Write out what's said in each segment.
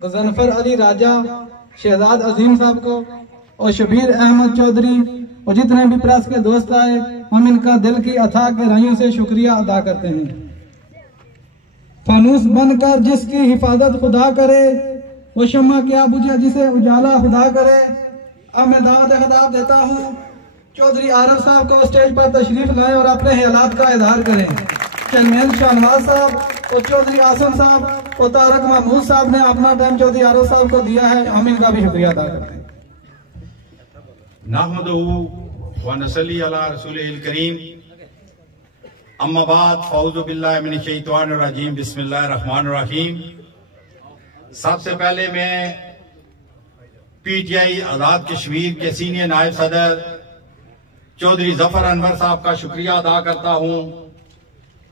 गजनफर अली राजा, शहजाद अजीम साहब को और शबीर अहमद चौधरी और जितने भी प्रेस के दोस्त आए, हम इनका दिल की अथाह गहराइयों से शुक्रिया अदा करते हैं। फानूस बनकर जिसकी हिफाजत खुदा करे, वो शम्मा क्या बुझे जिसे उजाला खुदा करे। अब मैं दावत खिताब देता हूँ चौधरी आरफ साहब को स्टेज पर तशरीफ लाएं और अपने हालात का इजहार करें। चेयरमैन शाहनवाज साहब और चौधरी आसम साहब और तारक महमूद साहब ने अपना टाइम चौधरी आरफ साहब को दिया है, हम इनका भी शुक्रिया अदा करते हैं। नहमदुहु व नसल्ली अला रसूलिल करीम, अम्मा बाद, फौज़ु बिल्लाहि मिनश शैतानिर रजीम, बिस्मिल्लाहिर रहमानिर रहीम। सबसे पहले मैं पीटीआई आजाद कश्मीर के सीनियर नायब सदर चौधरी जफर अनवर साहब का शुक्रिया अदा करता हूं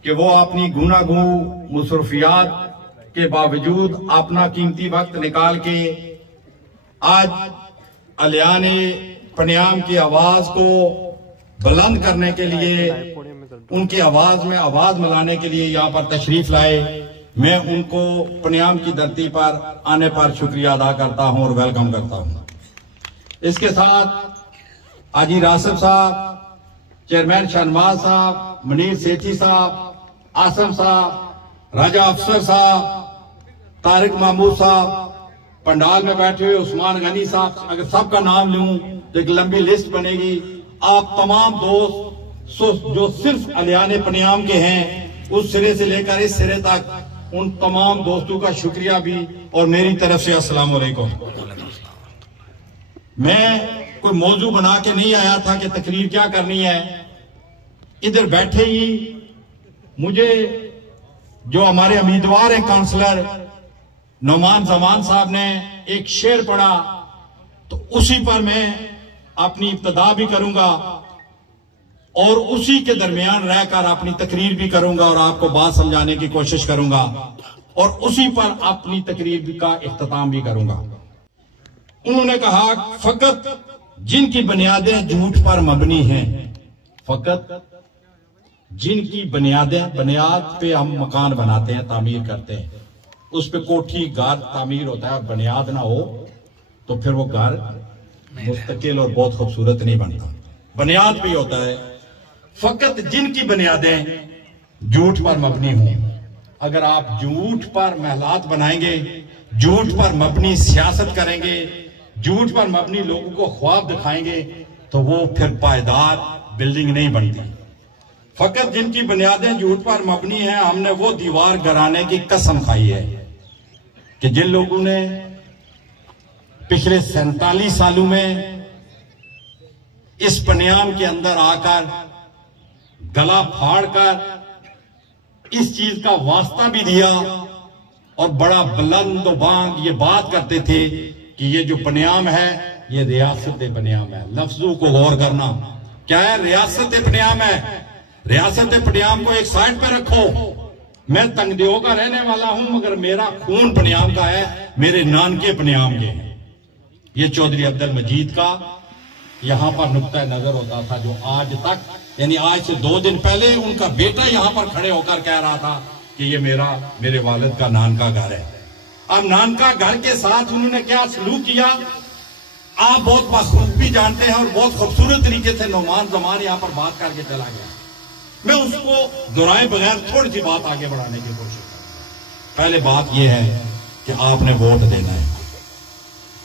कि वो अपनी गुनागू मुसरफियात के बावजूद अपना कीमती वक्त निकाल के आज अलियाने पनियाम की आवाज को बुलंद करने के लिए, उनकी आवाज में आवाज मिलाने के लिए यहाँ पर तशरीफ लाए। मैं उनको पनियाम की धरती पर आने पर शुक्रिया अदा करता हूं और वेलकम करता हूं। इसके साथ हाजी रासिफ साहब, चेयरमैन शाहनवाज साहब, मुनीर सेठी साहब, आसम साहब, राजा अफसर साहब, तारिक महमूद साहब, पंडाल में बैठे हुए उस्मान गनी साहब, अगर सबका नाम लूं तो एक लंबी लिस्ट बनेगी। आप तमाम दोस्त जो सिर्फ अलियाने पनियाम के हैं, उस सिरे से लेकर इस सिरे तक, उन तमाम दोस्तों का शुक्रिया भी और मेरी तरफ से अस्सलाम वालेकुम। मैं कोई मौजू बना के नहीं आया था कि तकरीर क्या करनी है। इधर बैठे ही मुझे जो हमारे उम्मीदवार हैं काउंसलर नौमान जमान साहब ने एक शेर पढ़ा, तो उसी पर मैं अपनी इब्तिदा भी करूंगा और उसी के दरमियान रहकर अपनी तकरीर भी करूंगा और आपको बात समझाने की कोशिश करूंगा और उसी पर अपनी तकरीर का इख्तिताम भी करूंगा। उन्होंने कहा, फकत जिनकी बुनियादें झूठ पर मबनी हैं, फकत जिनकी बुनियाद पे हम मकान बनाते हैं, तामीर करते हैं, उस पे कोठी घर तामीर होता है और बुनियाद ना हो तो फिर वो घर मुस्तकिल और बहुत खूबसूरत नहीं बनता। बुनियाद पे होता है। फकत जिनकी बुनियादें झूठ पर मबनी हों। अगर आप झूठ पर महलात बनाएंगे, झूठ पर मबनी सियासत करेंगे, झूठ पर मबनी लोगों को ख्वाब दिखाएंगे, तो वो फिर पायदार बिल्डिंग नहीं बनती। फकत जिनकी बुनियादें झूठ पर मबनी हैं, हमने वो दीवार गिराने की कसम खाई है कि जिन लोगों ने पिछले 47 सालों में इस पनियाम के अंदर आकर गला फाड़कर इस चीज का वास्ता भी दिया और बड़ा बुलंद बांग ये बात करते थे कि ये जो पनियाम है ये रियासत पनियाम है। लफ्जों को गौर करना, क्या है? रियासत पनियाम है। रियासत पनियाम को एक साइड पर रखो। मैं तंगदेव का रहने वाला हूं, मगर मेरा खून पनियाम का है, मेरे नानके पनियाम के हैं। ये चौधरी अब्दुल मजीद का यहां पर नुक्ता नजर होता था, जो आज तक, यानी आज से 2 दिन पहले उनका बेटा यहां पर खड़े होकर कह रहा था कि ये मेरे वालिद का नानका घर है। अब नानका घर के साथ उन्होंने क्या सलूक किया आप बहुत बखूबी जानते हैं और बहुत खूबसूरत तरीके से नौमान जमान यहां पर बात करके चला गया। मैं उसको दोहराए बगैर थोड़ी सी बात आगे बढ़ाने की कोशिश करूं। पहले बात यह है कि आपने वोट देना है।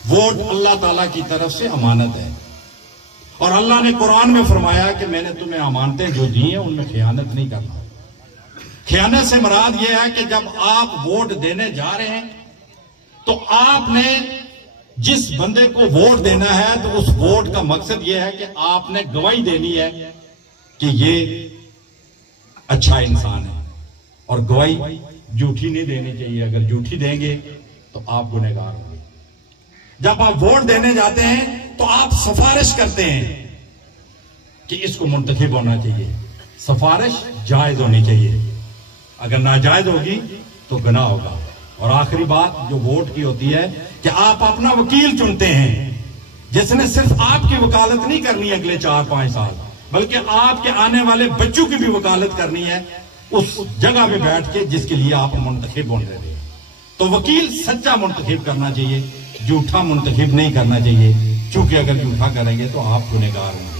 वोट अल्लाह ताला की तरफ से अमानत है और अल्लाह ने कुरान में फरमाया कि मैंने तुम्हें अमानतें जो दी हैं उनमें खयानत नहीं करना। खयानत से मुराद यह है कि जब आप वोट देने जा रहे हैं तो आपने जिस बंदे को वोट देना है तो उस वोट का मकसद यह है कि आपने गवाही देनी है कि ये अच्छा इंसान है, और गवाही झूठी नहीं देनी चाहिए। अगर झूठी देंगे तो आप गुनहगार होंगे। जब आप वोट देने जाते हैं तो आप सिफारिश करते हैं कि इसको मुंतखब होना चाहिए। सिफारिश जायज होनी चाहिए, अगर नाजायज होगी तो गुनाह होगा। और आखिरी बात जो वोट की होती है कि आप अपना वकील चुनते हैं, जिसने सिर्फ आपकी वकालत नहीं करनी अगले 4-5 साल, बल्कि आपके आने वाले बच्चों की भी वकालत करनी है उस जगह पे बैठ के जिसके लिए आप मुंतखब होने रहे। तो वकील सच्चा मुंतखब करना चाहिए, झूठा मुंतखब नहीं करना चाहिए, क्योंकि अगर झूठा करेंगे तो आप गुनहगार होंगे।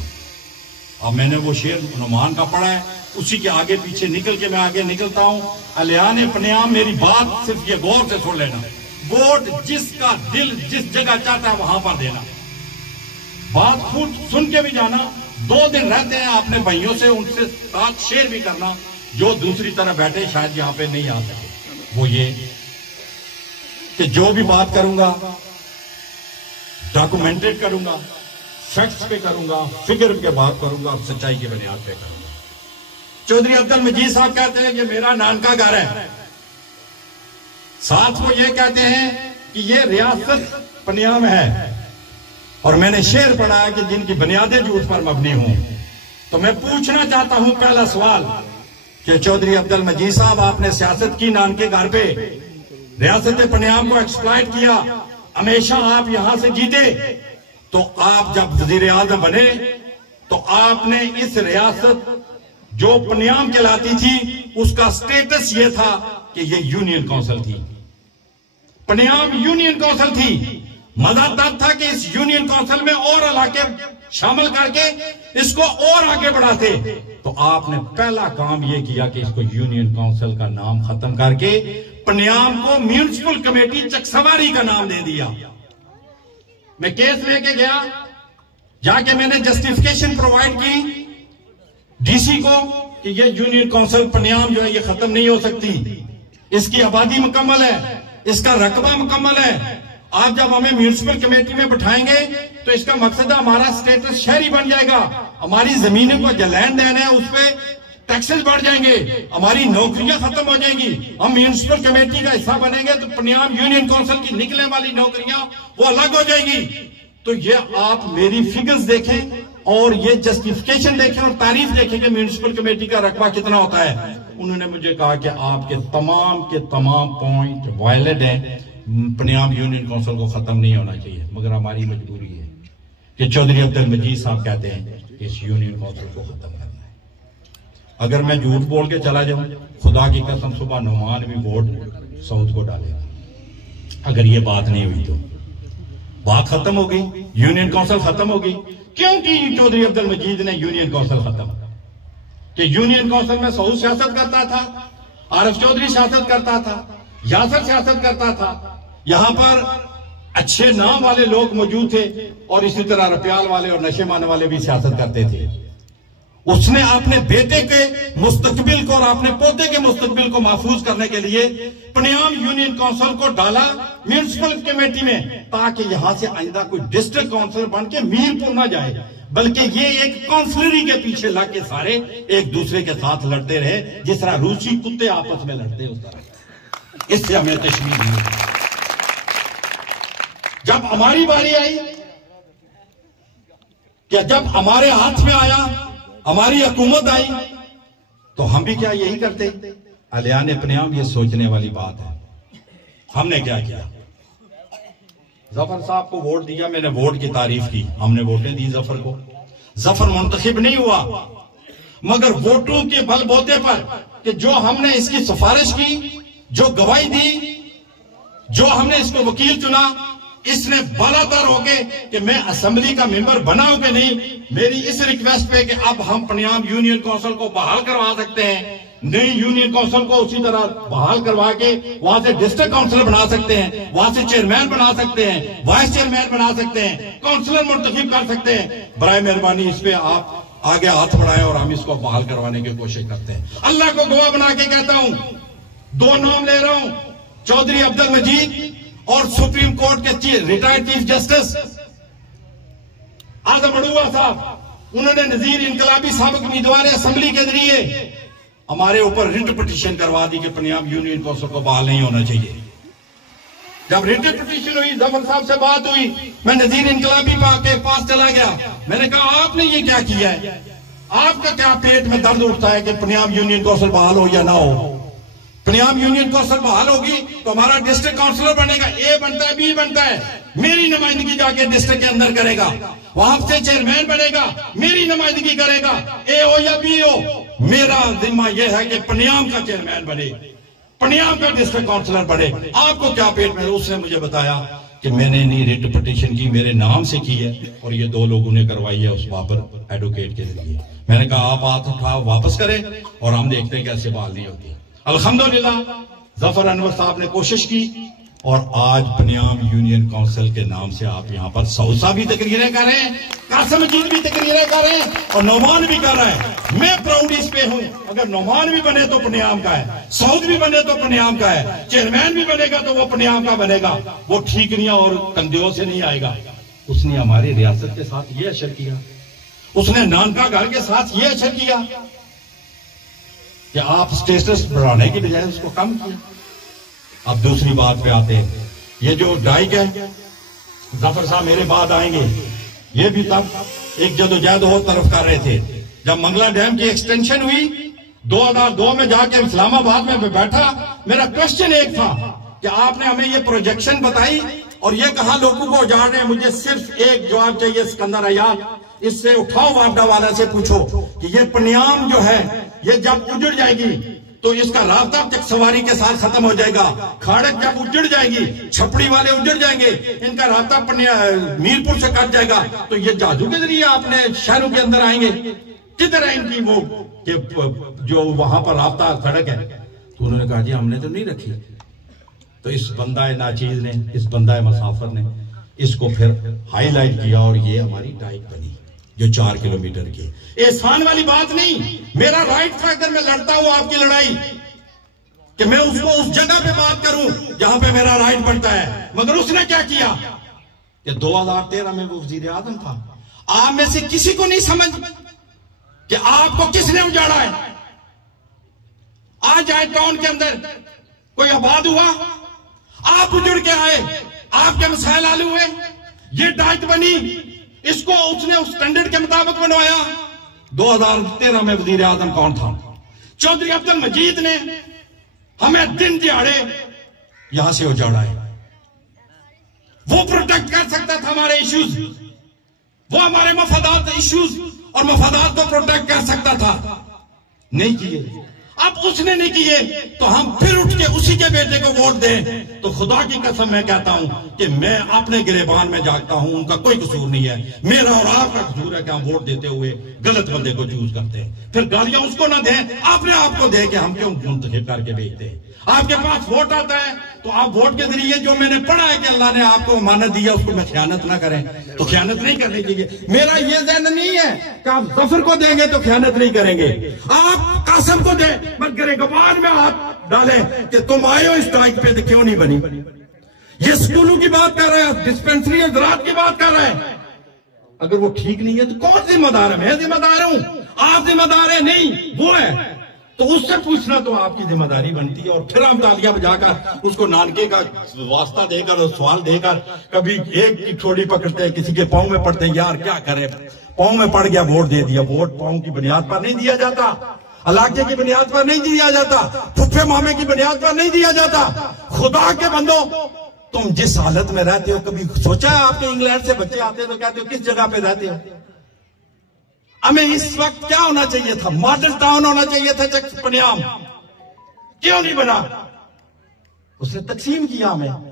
अब मैंने वो शेर नुमान का पढ़ा है, उसी के आगे पीछे निकल के मैं आगे निकलता हूं। अलियान पनियाम, मेरी बात सिर्फ ये गौर से सुन लेना, वोट जिसका दिल जिस जगह चाहता है वहां पर देना। बात खुद सुन के भी जाना, 2 दिन रहते हैं अपने भाइयों से, उनसे साथ शेयर भी करना, जो दूसरी तरफ बैठे शायद यहां पे नहीं आ सके। वो ये कि जो भी बात करूंगा डॉक्यूमेंटेड करूंगा, फैक्ट्स पे करूंगा, फिगर पे बात करूंगा और सच्चाई की बुनियाद पे करूंगा। चौधरी अब्दुल मजीद साहब कहते हैं कि मेरा नानका घर है, साथ वो ये कहते हैं कि ये रियासत पनियाम है, और मैंने शेर पढ़ा है कि जिनकी बुनियादें झूठ पर मबनी हों। तो मैं पूछना चाहता हूं पहला सवाल कि चौधरी अब्दुल मजीद साहब, आपने सियासत की नानके घर पे, रियासत पनियाम को एक्सप्लॉइट किया, हमेशा आप यहां से जीते, तो आप जब वजीर आजम बने तो आपने इस रियासत जो पनियाम कहलाती थी उसका स्टेटस यह था कि यह यूनियन काउंसिल थी, पनियाम यूनियन काउंसिल थी। मजा तब था कि इस यूनियन काउंसिल में और इलाके शामिल करके इसको और आगे बढ़ाते। तो आपने पहला काम यह किया कि इसको यूनियन काउंसिल का नाम खत्म करके पनियाम को म्यूनिसिपल कमेटी चकसवारी का नाम दे दिया। मैं केस लेके गया, जाके मैंने जस्टिफिकेशन प्रोवाइड की डीसी को कि ये यूनियन काउंसिल पनियाम जो है ये खत्म नहीं हो सकती, इसकी आबादी मुकम्मल है, इसका रकबा मुकम्मल है। आप जब हमें म्यूनिसिपल कमेटी में बिठाएंगे तो इसका मकसद है हमारा स्टेटस शहरी बन जाएगा, हमारी जमीनों को जो लैंड देना है उस पर टैक्सेस बढ़ जाएंगे, हमारी नौकरियां खत्म हो जाएंगी, हम म्यूनिसिपल कमेटी का हिस्सा बनेंगे तो पनियाम यूनियन काउंसिल की निकलने वाली नौकरियां वो अलग हो जाएगी। तो ये आप मेरी फिगर्स देखें और ये जस्टिफिकेशन देखें और तारीफ देखें कि म्यूनिसिपल कमेटी का रकबा कितना होता है। उन्होंने मुझे कहा कि आपके तमाम पॉइंट वायलेट है, पनियाम यूनियन काउंसिल को खत्म नहीं होना चाहिए, मगर हमारी मजबूरी है कि चौधरी अब्दुल मजीद साहब कहते हैं कि इस यूनियन काउंसिल को खत्म करना है। अगर मैं झूठ बोल के चला जाऊं, खुदा की कसम सुबह नुमान भी वोट साउथ को डालेगा। अगर ये बात नहीं हुई तो बात खत्म हो गई, यूनियन काउंसिल खत्म हो गई। क्योंकि चौधरी अब्दुल मजीद ने यूनियन काउंसिल खत्म कि यूनियन काउंसिल में सऊद सियासत करता था, आरिफ चौधरी सियासत करता था, यासर सियासत करता था, यहां पर अच्छे नाम वाले लोग मौजूद थे और इसी तरह रपियाल वाले और नशे मान वाले भी सियासत करते थे। उसने अपने बेटे के मुस्तकबिल को और अपने पोते के मुस्तकबिल को महफूज करने के लिए पनियाम यूनियन काउंसिल को डाला म्यूनिसिपल कमेटी में, ताकि यहां से आइंदा कोई डिस्ट्रिक्ट काउंसिल बन के मीरपुर ना जाए, बल्कि ये एक काउंसिलरी के पीछे लग के सारे एक दूसरे के साथ लड़ते रहे, जिस तरह रूसी कुत्ते आपस में लड़ते उस तरह। इससे हमें तशवीश हुई। जब हमारी बारी आई, क्या जब हमारे हाथ में आया, हमारी हुकूमत आई, तो हम भी क्या यही करते? अलियान पनियाम, ये सोचने वाली बात है। हमने क्या किया? जफर साहब को वोट दिया, मैंने वोट की तारीफ की, हमने वोटें दी जफर को। जफर मुंतखब नहीं हुआ, मगर वोटों के बलबूते पर कि जो हमने इसकी सिफारिश की, जो गवाही दी, जो हमने इसको वकील चुना, इसने बालातर होके कि मैं असेंबली का मेंबर बनाऊं कि नहीं, मेरी इस रिक्वेस्ट पे कि अब हम पनियाम यूनियन काउंसिल को बहाल करवा सकते हैं, नई यूनियन काउंसिल को उसी तरह बहाल करवा के वहां से डिस्ट्रिक्ट काउंसिलर बना सकते हैं, वहां से चेयरमैन बना सकते हैं, वाइस चेयरमैन बना सकते हैं, काउंसिलर मुंतखब कर सकते हैं। बराए मेहरबानी इस पे आप आगे हाथ बढ़ाएं और हम इसको बहाल करवाने की कोशिश करते हैं। अल्लाह को गवाह बना के कहता हूं, 2 नाम ले रहा हूं, चौधरी अब्दुल मजीद और सुप्रीम कोर्ट के रिटायर्ड चीफ जस्टिस आजम अडुआ साहब। उन्होंने नजीर इनकलाबी साबिक उम्मीदवार असेंबली के जरिए हमारे ऊपर रिट पिटीशन करवा दी कि पनियाम यूनियन काउंसिल को बहाल नहीं होना चाहिए। जब रिट पिटीशन हुई, जफर साहब से बात हुई, मैं नजीर इनकलाबी के पास चला गया, मैंने कहा आपने ये क्या किया है? आपका क्या पेट में दर्द उठता है कि पनियाम यूनियन काउंसिल बहाल हो या ना हो? पनियाम यूनियन काउंसिल बहाल होगी तो हमारा डिस्ट्रिक्ट काउंसिलर बनेगा, ए बनता है, बी बनता है, मेरी नुमाइंदगी जाके डिस्ट्रिक्ट के अंदर करेगा, वहां से चेयरमैन बनेगा, मेरी नुमाइंदगी करेगा, ए हो या बी हो, मेरा जिम्मा यह है कि पनियाम का चेयरमैन बने। पनियाम का डिस्ट्रिक्ट काउंसलर बने, आपको क्या पेट में? उसने मुझे बताया कि मैंने नहीं रिट पिटीशन की, मेरे नाम से की है और ये 2 लोगों ने करवाई है उस बाबर एडवोकेट के जरिए। मैंने कहा आप हाथ उठाओ, वापस करें और हम देखते हैं कैसे बहाल नहीं होती। अल्हम्दुलिल्लाह जफर अनवर साहब ने कोशिश की और आज पनियाम यूनियन काउंसिल के नाम से आप यहाँ पर सऊसा भी तकरीरें कर रहे हैं, कासिम मजीद भी तकरीरें कर रहे हैं और नौमान भी कर रहा है। मैं प्राउड इस पे हूं, अगर नौमान भी बने तो पनियाम का है, सऊद भी बने तो पनियाम का है, चेयरमैन भी बनेगा तो वो पनियाम का बनेगा। वो ठीकरियां और कंधों से नहीं आएगा। उसने हमारी रियासत के साथ ये अशर किया, उसने नानका घर के साथ ये अशर किया कि आप स्टेटस बढ़ाने की बजाय उसको कम किया। अब दूसरी बात पे आते हैं, ये जो डाइक है, जफर साहब मेरे बाद आएंगे, ये भी तब एक जदोजहद और तरफ कर रहे थे। जब मंगला डैम की एक्सटेंशन हुई 2002 में जाके इस्लामाबाद में बैठा, मेरा क्वेश्चन एक था कि आपने हमें ये प्रोजेक्शन बताई और ये कहा लोगों को उजाड़ रहे हैं। मुझे सिर्फ एक जवाब चाहिए सिकंदर अयाल, इससे उठाओ वापडा वाला से पूछो कि ये पनियाम जो है ये जब उजड़ जाएगी तो इसका रास्ता तक सवारी के साथ खत्म हो जाएगा। खाड़क जब उजड़ जाएगी, छपड़ी वाले उजड़ जाएंगे, इनका रास्ता मीरपुर से कट जाएगा, तो ये जादू के जरिए आपने शहरों के अंदर आएंगे। किधर है इनकी वो कि जो वहां पर रास्ता सड़क है? तो उन्होंने कहा जी हमने तो नहीं रखी। तो इस बंदाए नाचीज ने, इस बंदाए मुसाफिर ने इसको फिर हाईलाइट किया और ये हमारी डाइक बनी जो 4 किलोमीटर की। एहसान वाली बात नहीं, मेरा राइट था अगर मैं लड़ता हूं आपकी लड़ाई कि मैं उसको उस जगह पे बात करूं जहां पे मेरा राइट बनता है। मगर उसने क्या किया कि 2013 में वो वजीर आजम था। आप में से किसी को नहीं समझ कि आपको किसने उजाड़ा है। आज आए टाउन के अंदर कोई आबाद हुआ, आप उजड़ के आए, आपके मसाइल हल हुए, ये डाइक बनी, इसको उसने उस स्टैंडर्ड के मुताबिक बनवाया। 2013 में वजीर आजम कौन था? चौधरी अब्दुल मजीद ने हमें दिन दिहाड़े यहां से उजाड़ा है। वो प्रोटेक्ट कर सकता था हमारे इश्यूज, वो हमारे मफादात इश्यूज और मफादात को प्रोटेक्ट कर सकता था, नहीं किए। अब उसने नहीं किए तो हम फिर उठ के उसी के बेटे को वोट दें। तो खुदा की कसम मैं कहता हूं कि मैं अपने गिरेबान में जागता हूं, उनका कोई कसूर नहीं है, मेरा और आपका कसूर है कि हम वोट देते हुए गलत बंदे को चूज करते हैं। फिर गालियां उसको ना दें, अपने आप को दें कि हम क्यों मुंतखब करके भेजते हैं। आपके पास वोट आता है तो आप वोट के जरिए जो मैंने पढ़ा है कि अल्लाह ने आपको अमानत दिया उसको मैं खयानत ना करें, तो खयानत नहीं करनी चाहिए। मेरा ये ज़हन नहीं है कि आप जफर को देंगे तो खयानत नहीं करेंगे, आप कासिम को दें मत करें, गवान में हाथ डालें कि तुम आए हो इस स्ट्राइक पे तो क्यों नहीं बनी। ये स्कूलों की बात कर रहे हैं, डिस्पेंसरी और ज़राअत की बात कर रहे हैं। अगर वो ठीक नहीं है तो कौन जिम्मेदार है? मैं जिम्मेदार हूं, आप जिम्मेदार है नहीं, वो है। तो उससे पूछना तो आपकी जिम्मेदारी बनती है। और फिर हम तालियां बजाकर उसको नानके का वास्ता देकर और सवाल देकर कभी एक की ठोड़ी पकड़ते हैं, किसी के पांव में पड़ते हैं, यार क्या करे, पांव में पड़ गया वोट दे दिया। वोट पांव की बुनियाद पर नहीं दिया जाता, इलाके की बुनियाद पर नहीं दिया जाता, फुफे मामे की बुनियाद पर नहीं दिया जाता। खुदा के बंदो, तुम जिस हालत में रहते हो, कभी सोचा है आपके इंग्लैंड से बच्चे आते हैं तो कहते हो किस जगह पे रहते हो? हमें इस वक्त क्या होना चाहिए था? मॉडल टाउन होना चाहिए था पनियाम, क्यों नहीं बना? उसने तकसीम किया हमें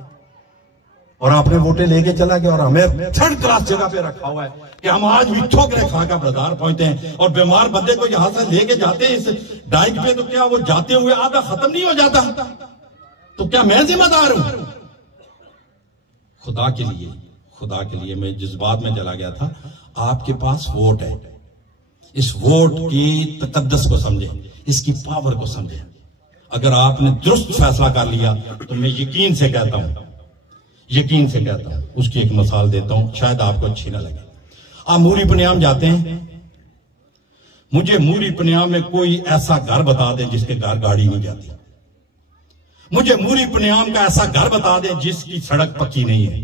और आपने वोटें लेके चला गया और हमें थर्ड क्लास जगह पे रखा हुआ है कि हम आज भी ठोकरे खा का बाजार पहुंचते हैं और बीमार बंदे को यहां से लेके जाते हैं इस डाइक पे, तो क्या वो जाते हुए आधा खत्म नहीं हो जाता? तो क्या मैं जिम्मेदार हूं? खुदा के लिए मैं जज्बात में चला गया था। आपके पास वोट है, इस वोट की तकद्दस को समझें, इसकी पावर को समझें। अगर आपने दुरुस्त फैसला कर लिया तो मैं यकीन से कहता हूं, उसकी एक मिसाल देता हूं, शायद आपको अच्छी ना लगे। आप मूरी पनियाम जाते हैं, मुझे मूरी पनियाम में कोई ऐसा घर बता दे जिसके घर गाड़ी नहीं जाती। मुझे मूरी पनियाम का ऐसा घर बता दे जिसकी सड़क पक्की नहीं है।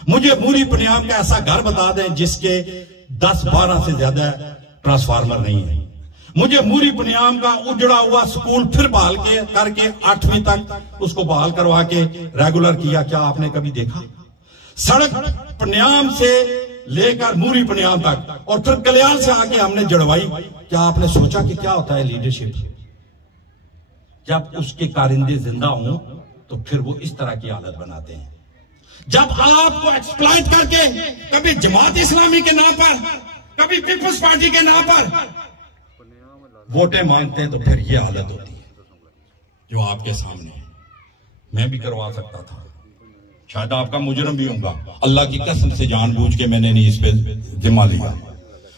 मुझे मूरी पनियाम का ऐसा घर बता दे जिसके 10-12 से ज्यादा ट्रांसफार्मर नहीं है। मुझे मूरी पनियाम का उजड़ा हुआ स्कूल फिर बहाल करके 8वीं तक उसको बहाल करवा के रेगुलर किया, क्या आपने कभी देखा? सड़क पनियाम से लेकर मूरी पनियाम तक और फिर कल्याण से आके हमने जड़वाई। क्या आपने सोचा कि क्या होता है लीडरशिप? जब उसके कारिंदे जिंदा हों तो फिर वो इस तरह की हालत बनाते हैं। जब आपको एक्सप्लॉइट करके कभी जमात इस्लामी के नाम पर, कभी पीपल्स पार्टी के नाम पर वोटें मांगते हैं, तो फिर ये हालत होती है जो आपके सामने है। मैं भी करवा सकता था, शायद आपका मुजरम भी होगा। अल्लाह की कसम से जानबूझ के मैंने नहीं इस पे जिम्मा लिया।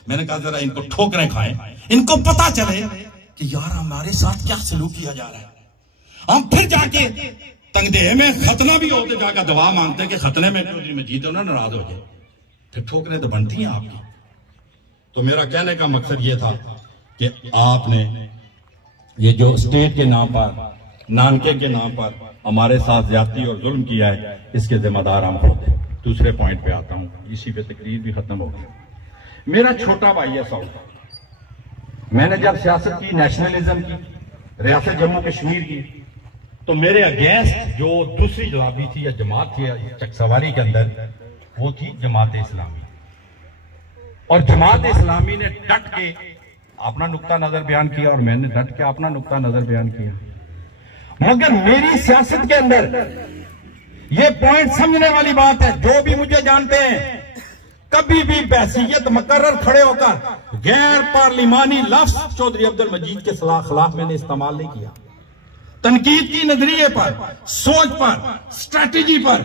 मैंने कहा जरा इनको ठोकरें खाएं, इनको पता चले कि यार हमारे साथ क्या सलूक किया जा रहा है। हम फिर जाके तंगदेह में खतना भी होते जाकर दवा मांगते हैं कि खतने में चौधरी मजीद हो ना नाराज हो जाए, फिर ठोकरें तो बनती हैं आपकी। तो मेरा कहने का मकसद ये था कि आपने ये जो स्टेट के नाम पर, नानके के नाम पर हमारे साथ ज्यादती और जुल्म किया है, इसके जिम्मेदार हम खुद हैं। दूसरे पॉइंट पे आता हूं, इसी पे तकरीर भी खत्म हो गई। मेरा छोटा भाई है सऊद। मैंने जब सियासत की, नेशनलिज्म की, रियासत जम्मू कश्मीर की, तो मेरे अगेंस्ट जो दूसरी जवाबी थी या जमात थी चकसवारी के अंदर, वो थी जमात इस्लामी। और जमात इस्लामी ने डट के अपना नुक्ता नजर बयान किया और मैंने डट के अपना नुक्ता नजर बयान किया। मगर मेरी सियासत के अंदर ये पॉइंट समझने वाली बात है, जो भी मुझे जानते हैं, कभी भी बहसीयत मुकर्रर खड़े होकर गैर पार्लिमानी लफ्ज चौधरी अब्दुल मजीद के खिलाफ मैंने इस्तेमाल नहीं किया। तनकीद की नजरिए पर, सोच पर, स्ट्रैटेजी पर।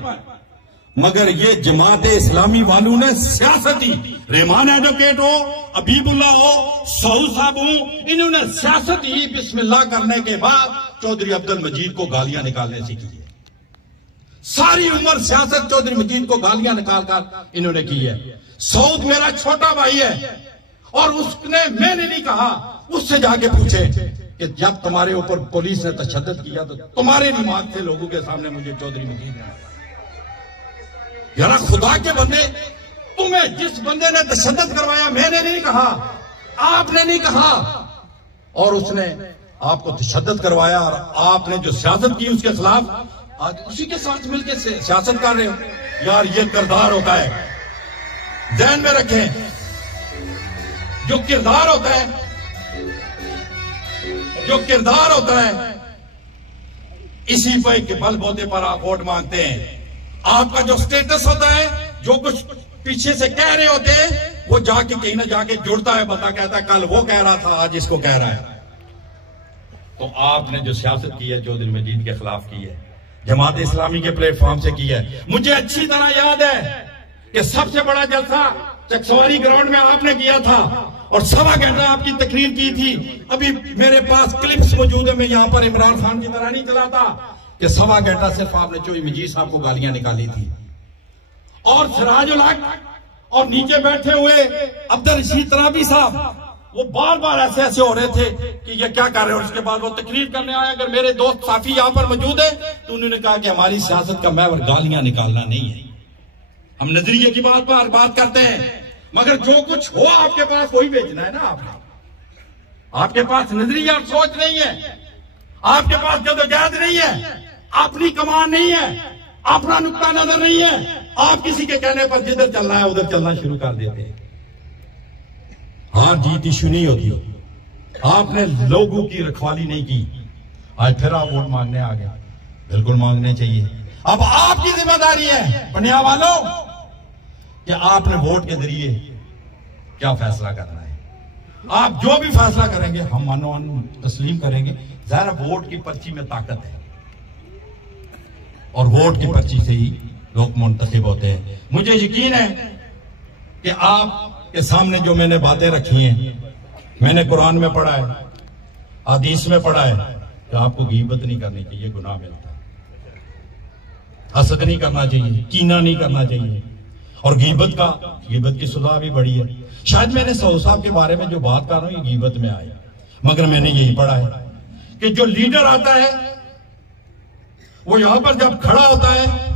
मगर ये जमात इस्लामी वालों ने सियासती, रहमान एडवोकेट हो, अबीबुल्ला हो, सऊद साहब हो, इन्होंने सियासती बिस्मिल्लाह करने के बाद चौधरी अब्दुल मजीद को गालियां निकालने सीखी है। सारी उम्र सियासत चौधरी मजीद को गालियां निकालकर इन्होंने की है। सऊद मेरा छोटा भाई है और उसने, मैंने नहीं कहा, उससे जाके पूछे कि जब तुम्हारे ऊपर पुलिस ने तशद्दुद किया तो तुम्हारे दिमाग थे लोगों के सामने मुझे चौधरी मजीद ने, यार खुदा के बंदे, तुम्हें जिस बंदे ने तशद्दुद करवाया, मैंने नहीं कहा, आपने नहीं कहा, और उसने आपको तशद्दुद करवाया और आपने जो सियासत की उसके खिलाफ आज उसी के साथ मिलकर सियासत कर रहे हो। यार ये किरदार होता है, ध्यान में रखें, जो किरदार होता है, जो किरदार होता है, इसी पे के बलबूते पर आप वोट मांगते हैं। आपका जो स्टेटस होता है, जो कुछ पीछे से कह रहे होते हैं, वो जाके कहीं ना जाके जुड़ता है, बता कहता है कल वो कह रहा था, आज इसको कह रहा है। तो आपने जो सियासत की है चौधरी मजीद के खिलाफ की है, जमात इस्लामी के प्लेटफॉर्म से की है। मुझे अच्छी तरह याद है कि सबसे बड़ा जलसा चकसवारी ग्राउंड में आपने किया था और 1.25 घंटा आपकी तकरीर की थी। अभी मेरे पास क्लिप्स मौजूद है, मैं यहाँ पर इमरान खान की तरह नहीं चलाता कि 1.25 घंटा सिर्फ आपने चौधरी मजीद साहब को गालियां निकाली थी। और सिराजुल हक और नीचे बैठे हुए अब्दुल रशीद तराबी साहब, वो बार बार ऐसे हो रहे थे कि ये क्या कर रहे हैं। और उसके बाद वो तकरीर करने आए, अगर मेरे दोस्त साफी यहाँ पर मौजूद है, तो उन्होंने कहा कि हमारी सियासत का महवर गालियां निकालना नहीं है, हम नजरिए की बात करते हैं, मगर जो कुछ हो आपके पास वही बेचना है ना। आपके पास नजरिया और सोच नहीं है, आपके पास जदोजहद नहीं है, अपनी कमान नहीं है, अपना नुक्ता नजर नहीं है। आप किसी के कहने पर जिधर चलना है उधर चलना शुरू कर देते हैं। हार जीत इशू नहीं होती, आपने लोगों की रखवाली नहीं की, आज फिर आप वोट मांगने आ गए। बिल्कुल मांगने चाहिए। अब आपकी जिम्मेदारी है पनिया वालों कि आपने वोट के जरिए क्या फैसला करना है। आप जो भी फैसला करेंगे हम मानो तस्लीम करेंगे। जरा वोट की पर्ची में ताकत है और वोट की पर्ची से ही लोग मुंतखब होते हैं। मुझे यकीन है कि आप के सामने जो मैंने बातें रखी हैं, मैंने कुरान में पढ़ा है, हदीस में पढ़ा है कि आपको गीबत नहीं करनी चाहिए, गुनाह मिलता है। हसद नहीं करना चाहिए, कीना नहीं करना चाहिए, और गीबत की सजा भी बड़ी है। शायद मैंने सऊद साहब के बारे में जो बात कर रहा हूं ये गीबत में आई, मगर मैंने यही पढ़ा है कि जो लीडर आता है वो यहां पर जब खड़ा होता है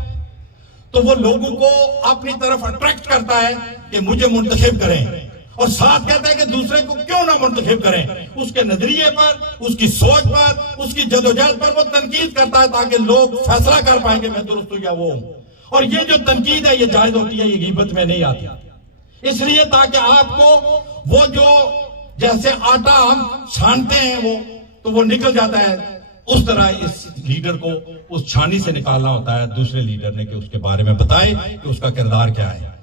तो वो लोगों को अपनी तरफ अट्रैक्ट करता है कि मुझे मुंतखब करें, और साथ कहता है कि दूसरे को क्यों ना मुंतखब करें। उसके नजरिए पर, उसकी सोच पर, उसकी जदोजहद पर वो तनकीद करता है ताकि लोग फैसला कर पाएंगे मैं दुरुस्त हूं या वो हूं। और ये जो तनकीद है ये जायज होती है, ये गीबत में नहीं आती, इसलिए ताकि आपको वो जो जैसे आटा हम छानते हैं वो तो वो निकल जाता है, उस तरह इस लीडर को उस छानी से निकालना होता है दूसरे लीडर ने, कि उसके बारे में बताए कि उसका किरदार क्या है,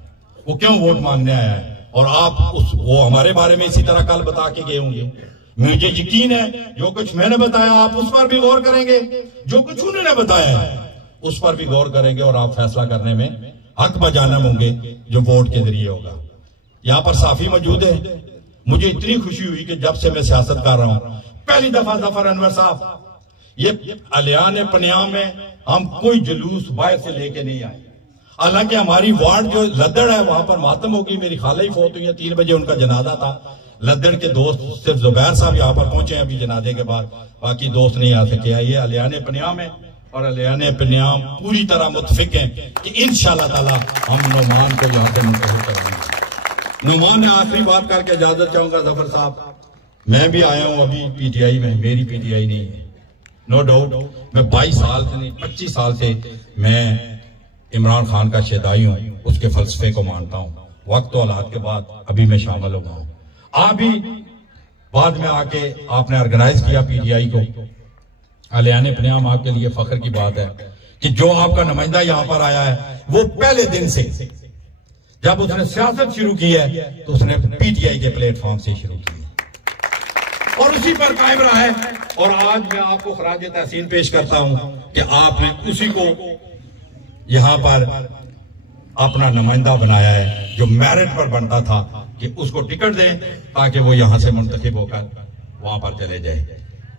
वो क्यों वोट मांगने आया है। और आप वो हमारे बारे में इसी तरह कल बता के गए होंगे। मुझे यकीन है जो कुछ मैंने बताया आप उस पर भी गौर करेंगे, जो कुछ उन्होंने बताया है उस पर भी गौर करेंगे, और आप फैसला करने में हक बजाना होंगे जो वोट के जरिए होगा। यहाँ पर साफी मौजूद है। मुझे इतनी खुशी हुई कि जब से मैं सियासत कर रहा हूं, पहली दफा जफर अनवर साहब, ये अलियान पनियाम में हम कोई जुलूस बाहर से लेके नहीं आए। हालांकि हमारी वार्ड जो लद्दड़ है वहां पर मातम होगी, मेरी खाला ही फोत हुई है, 3 बजे उनका जनाजा था। लद्दड़ के दोस्त सिर्फ जुबैर साहब यहाँ पर पहुंचे अभी जनाजे के बाद, बाकी दोस्त नहीं आ सके। ये अलियान पनियाम है और अलियान पनियाम पूरी तरह मुतफिक है कि इंशाअल्लाह ताला हम नुमान को यहाँ से मुंतखब करेंगे। नुमान ने आखिरी बात करके इजाजत चाहूंगा। जफर साहब, मैं भी आया हूं अभी पीटीआई में, मेरी पीटीआई नहीं है, नो डाउट। मैं 22 साल से नहीं 25 साल से मैं इमरान खान का शेदाई हूं, उसके फलसफे को मानता हूं। वक्त और हालात के बाद अभी मैं शामिल हो गया हूं। आप भी बाद में आके आपने ऑर्गेनाइज किया पीटीआई को। अलियान पनियाम आपके लिए फख्र की बात है कि जो आपका नुमाइंदा यहां पर आया है वो पहले दिन से जब उसने सियासत शुरू की है तो उसने पीटीआई के प्लेटफॉर्म से शुरू की और उसी पर कायम रहा है। और आज मैं आपको खराज तहसीन पेश करता हूं कि आपने उसी को यहां पर अपना नुमाइंदा बनाया है, जो मेरिट पर बनता था कि उसको टिकट दें ताकि वो यहां से मुंतखब होकर वहां पर चले जाए।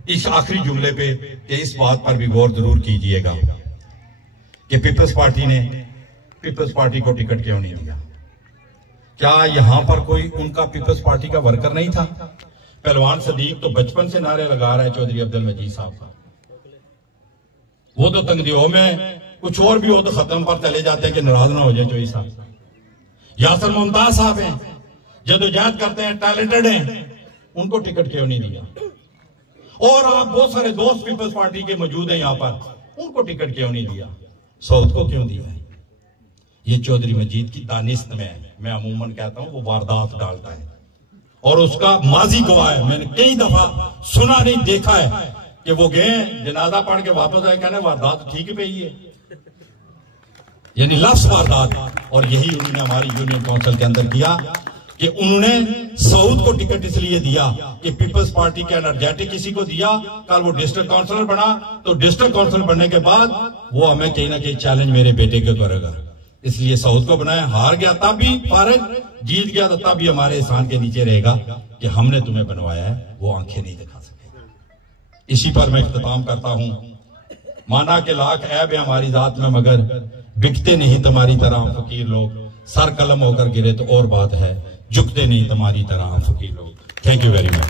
इस आखिरी जुमले पे कि इस बात पर भी गौर जरूर कीजिएगा कि पीपल्स पार्टी ने पीपल्स पार्टी को टिकट क्यों नहीं दिया। क्या यहां पर कोई उनका पीपल्स पार्टी का वर्कर नहीं था? पहलवान सदीक तो बचपन से नारे लगा रहा है चौधरी अब्दुल मजीद साहब का, वो तो तंगदियों में कुछ और भी हो तो खत्म पर चले जाते हैं कि नाराज ना हो जाए चौधरी साहब। यासर मुमताज साहब हैं, जदोजहद करते हैं, टैलेंटेड हैं, उनको टिकट क्यों नहीं दिया? और आप बहुत सारे दोस्त पीपल्स पार्टी के मौजूद हैं यहाँ पर, उनको टिकट क्यों नहीं दिया? सऊद को क्यों दिया है? ये चौधरी मजीद की दानिस्त में है। मैं अमूमन कहता हूं वो वारदात डालता है और उसका माजी गवाह है। मैंने कई दफा सुना नहीं देखा है कि वो गए जनाजा पढ़ के वापस आए, कहने वारदात ठीक पे ही है, यानी लफ्ज वारदात। और यही उन्होंने हमारी यूनियन काउंसिल के अंदर किया कि उन्होंने सऊद को टिकट इसलिए दिया कि पीपल्स पार्टी के एनर्जेटिक किसी को दिया, कल वो डिस्ट्रिक्ट काउंसिलर बना तो डिस्ट्रिक्ट काउंसिलर बनने के बाद वो हमें कहीं ना कहीं चैलेंज मेरे बेटे को करेगा, इसलिए सऊद को बनाया। हार गया तब भी फारग, जीत गया तो तब भी हमारे एहसान के नीचे रहेगा कि हमने तुम्हें बनवाया है, वो आंखें नहीं दिखा सके। इसी पर मैं इख्तिताम करता हूं। माना के लाख ऐब है हमारी जात में, मगर बिकते नहीं तुम्हारी तरह फकीर लोग। सर कलम होकर गिरे तो और बात है, झुकते नहीं तुम्हारी तरह फकीर लोग। Thank you very much.